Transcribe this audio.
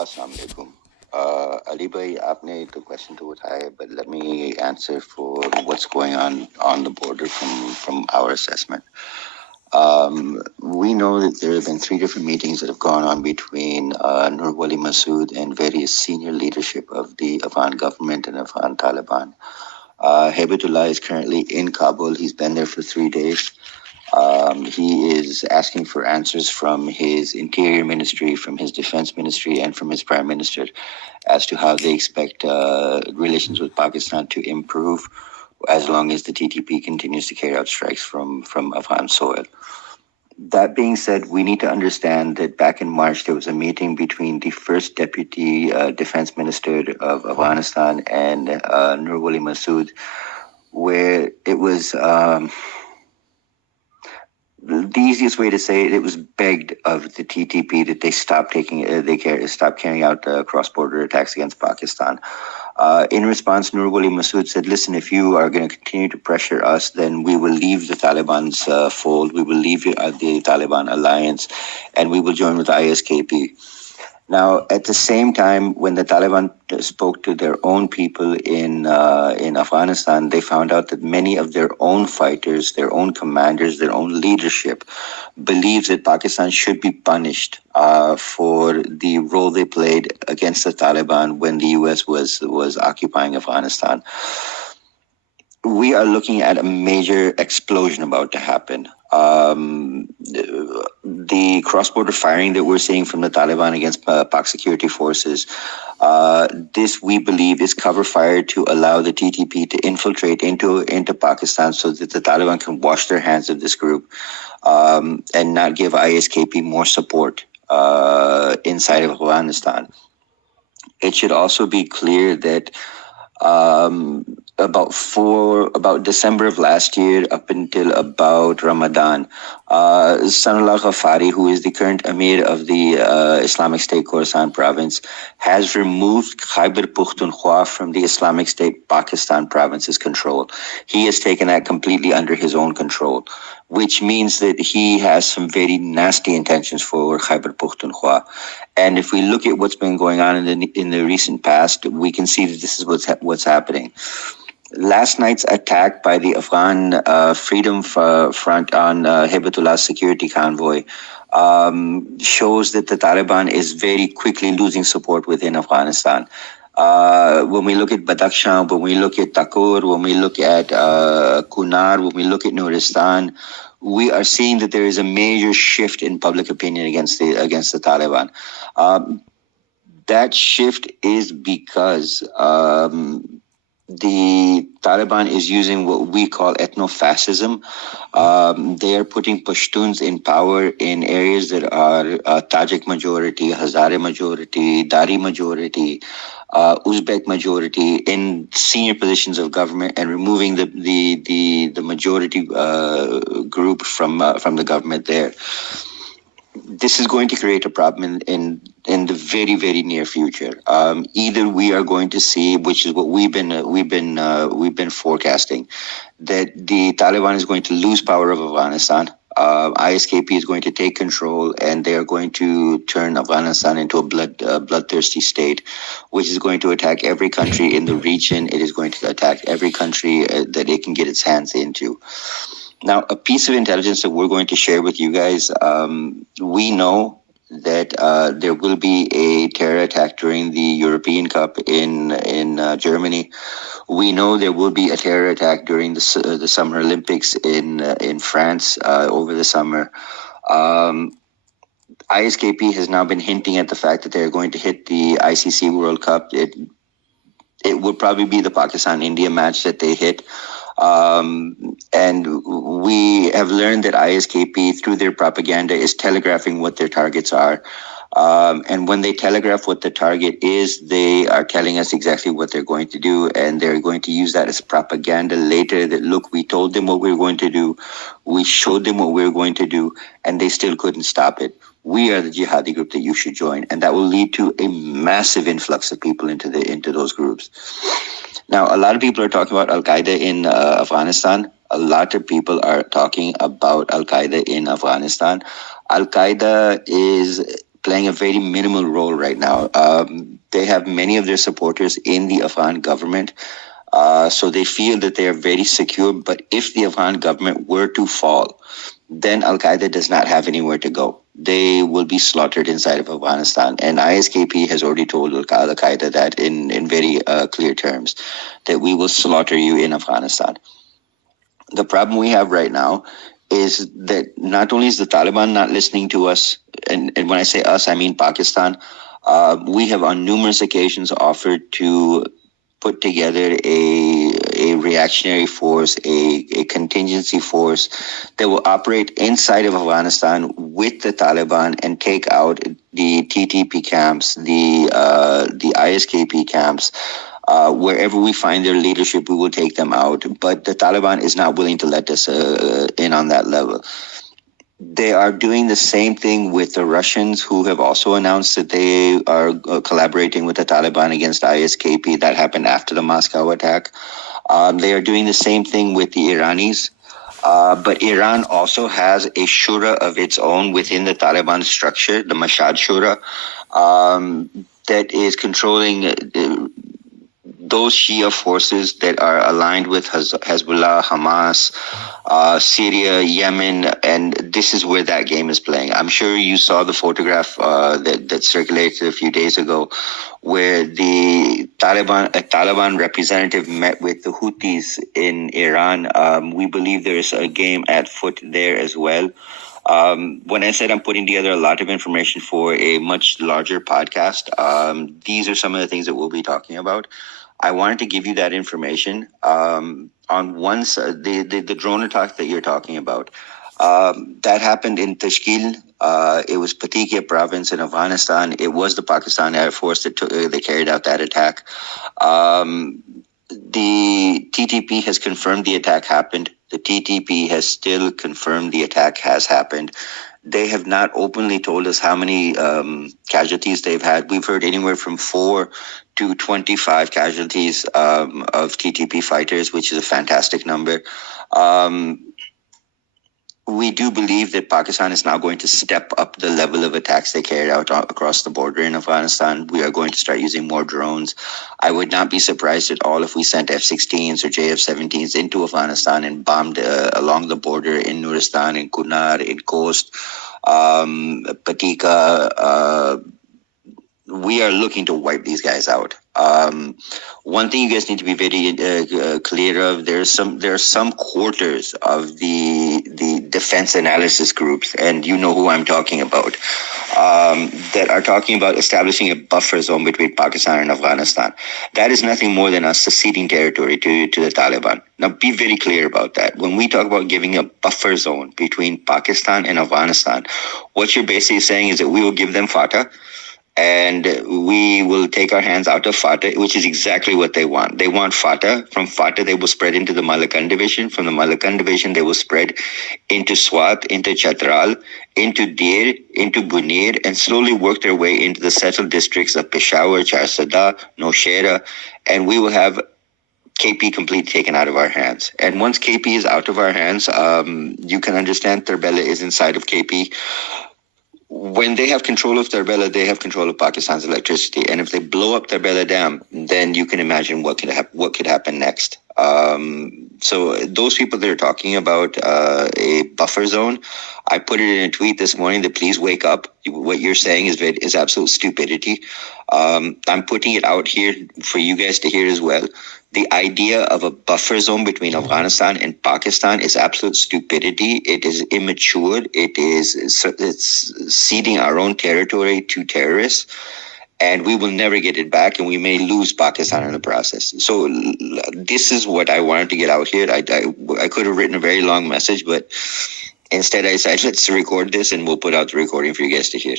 Assalamu alaikum. Ali bhai, आपने तो question to उठाया, but let me answer for what's going on the border from our assessment. We know that there have been 3 different meetings that have gone on between Nur Wali Masood and various senior leadership of the Afghan government and Afghan Taliban. Hebatullah is currently in Kabul. He's been there for 3 days. He is asking for answers from his interior ministry, from his defense ministry, and from his prime minister as to how they expect relations with Pakistan to improve as long as the TTP continues to carry out strikes from Afghan soil. That being said, we need to understand that back in March, there was a meeting between the first deputy defense minister of Afghanistan and Nur Wali Masood, where it was... the easiest way to say it was begged of the TTP that they stop carrying out cross-border attacks against Pakistan. In response, Nur Wali Masood said, listen, if you are going to continue to pressure us, then we will leave the Taliban's fold, we will leave the Taliban alliance, and we will join with ISKP. Now, at the same time, when the Taliban spoke to their own people in Afghanistan, they found out that many of their own fighters, their own commanders, their own leadership believes that Pakistan should be punished for the role they played against the Taliban when the U.S. was occupying Afghanistan. We are looking at a major explosion about to happen. The cross-border firing that we're seeing from the Taliban against Pak security forces, this we believe is cover fire to allow the TTP to infiltrate into Pakistan so that the Taliban can wash their hands of this group and not give ISKP more support inside of Afghanistan. It should also be clear that about December of last year up until about Ramadan, Sanullah Ghaffari, who is the current Emir of the Islamic State Khorasan province, has removed Khyber Pakhtunkhwa from the Islamic State Pakistan province's control. He has taken that completely under his own control, which means that he has some very nasty intentions for Khyber Pakhtunkhwa. And if we look at what's been going on in the recent past, we can see that this is what's happening. Last night's attack by the Afghan Freedom Front on Hibatullah's security convoy shows that the Taliban is very quickly losing support within Afghanistan. When we look at Badakhshan, when we look at Takur, when we look at Kunar, when we look at Nuristan, we are seeing that there is a major shift in public opinion against the Taliban. That shift is because the Taliban is using what we call ethno-fascism. They are putting Pashtuns in power in areas that are Tajik majority, Hazare majority, Dari majority, Uzbek majority in senior positions of government, and removing the majority group from the government there. This is going to create a problem in the very, very near future. Either we are going to see, which is what we've been forecasting, that the Taliban is going to lose power of Afghanistan. ISKP is going to take control, and they are going to turn Afghanistan into a bloodthirsty state, which is going to attack every country in the region. It is going to attack every country that it can get its hands into. Now, a piece of intelligence that we're going to share with you guys, we know that there will be a terror attack during the European Cup in Germany. We know there will be a terror attack during the Summer Olympics in France over the summer. ISKP has now been hinting at the fact that they're going to hit the ICC World Cup. It would probably be the Pakistan-India match that they hit. And we have learned that ISKP, through their propaganda, is telegraphing what their targets are. And when they telegraph what the target is, they are telling us exactly what they're going to do. And they're going to use that as propaganda later, that, look, we told them what we were going to do. We showed them what we were going to do, and they still couldn't stop it. We are the jihadi group that you should join. And that will lead to a massive influx of people into those groups. Now, a lot of people are talking about Al-Qaeda in Afghanistan. A lot of people are talking about Al-Qaeda in Afghanistan. Al-Qaeda is playing a very minimal role right now. They have many of their supporters in the Afghan government. So they feel that they are very secure. But if the Afghan government were to fall, then Al-Qaeda does not have anywhere to go. They will be slaughtered inside of Afghanistan. And ISKP has already told Al-Qaeda that in very clear terms, that we will slaughter you in Afghanistan. The problem we have right now is that not only is the Taliban not listening to us, and when I say us, I mean Pakistan, we have on numerous occasions offered to put together a reactionary force, a contingency force that will operate inside of Afghanistan with the Taliban and take out the TTP camps, the ISKP camps. Wherever we find their leadership, we will take them out. But the Taliban is not willing to let us in on that level. They are doing the same thing with the Russians, who have also announced that they are collaborating with the Taliban against ISKP. That happened after the Moscow attack. They are doing the same thing with the Iranis. But Iran also has a shura of its own within the Taliban structure, the Mashad Shura, that is controlling those Shia forces that are aligned with Hezbollah, Hamas, Syria, Yemen, and this is where that game is playing. I'm sure you saw the photograph that circulated a few days ago, where a Taliban representative met with the Houthis in Iran. We believe there is a game at foot there as well. When I said I'm putting together a lot of information for a much larger podcast, these are some of the things that we'll be talking about. I wanted to give you that information. On one side, the drone attack that you're talking about, that happened in Tashkil. It was Patikia province in Afghanistan. It was the Pakistan Air Force that carried out that attack. The TTP has confirmed the attack happened. The TTP has still confirmed the attack has happened. They have not openly told us how many casualties they've had. We've heard anywhere from 4 to 25 casualties of TTP fighters, which is a fantastic number. We do believe that Pakistan is now going to step up the level of attacks they carried out across the border in Afghanistan. We are going to start using more drones. I would not be surprised at all if we sent F-16s or JF-17s into Afghanistan and bombed along the border in Nuristan, in Kunar, in Khost, Patika. We are looking to wipe these guys out. One thing you guys need to be very clear of: there are some quarters of the defense analysis groups, and you know who I'm talking about, that are talking about establishing a buffer zone between Pakistan and Afghanistan. That is nothing more than us ceding territory to the Taliban. Now, be very clear about that. When we talk about giving a buffer zone between Pakistan and Afghanistan, what you're basically saying is that we will give them FATA, and we will take our hands out of FATA, which is exactly what they want. They want FATA. From FATA, they will spread into the Malakan division. From the Malakan division, they will spread into Swat, into Chatral, into Dir, into Bunir, and slowly work their way into the settled districts of Peshawar, Charsada, Nowshera, and we will have KP completely taken out of our hands. And once KP is out of our hands, you can understand Terbela is inside of KP. When they have control of Terbela, they have control of Pakistan's electricity. And if they blow up Terbela Dam, then you can imagine what could happen next. So those people that are talking about a buffer zone, I put it in a tweet this morning that please wake up. What you're saying is absolute stupidity. I'm putting it out here for you guys to hear as well. The idea of a buffer zone between Afghanistan and Pakistan is absolute stupidity. It is immature. It's ceding our own territory to terrorists, and we will never get it back, and we may lose Pakistan in the process. So this is what I wanted to get out here. I could have written a very long message, but instead I decided let's record this, and we'll put out the recording for you guys to hear.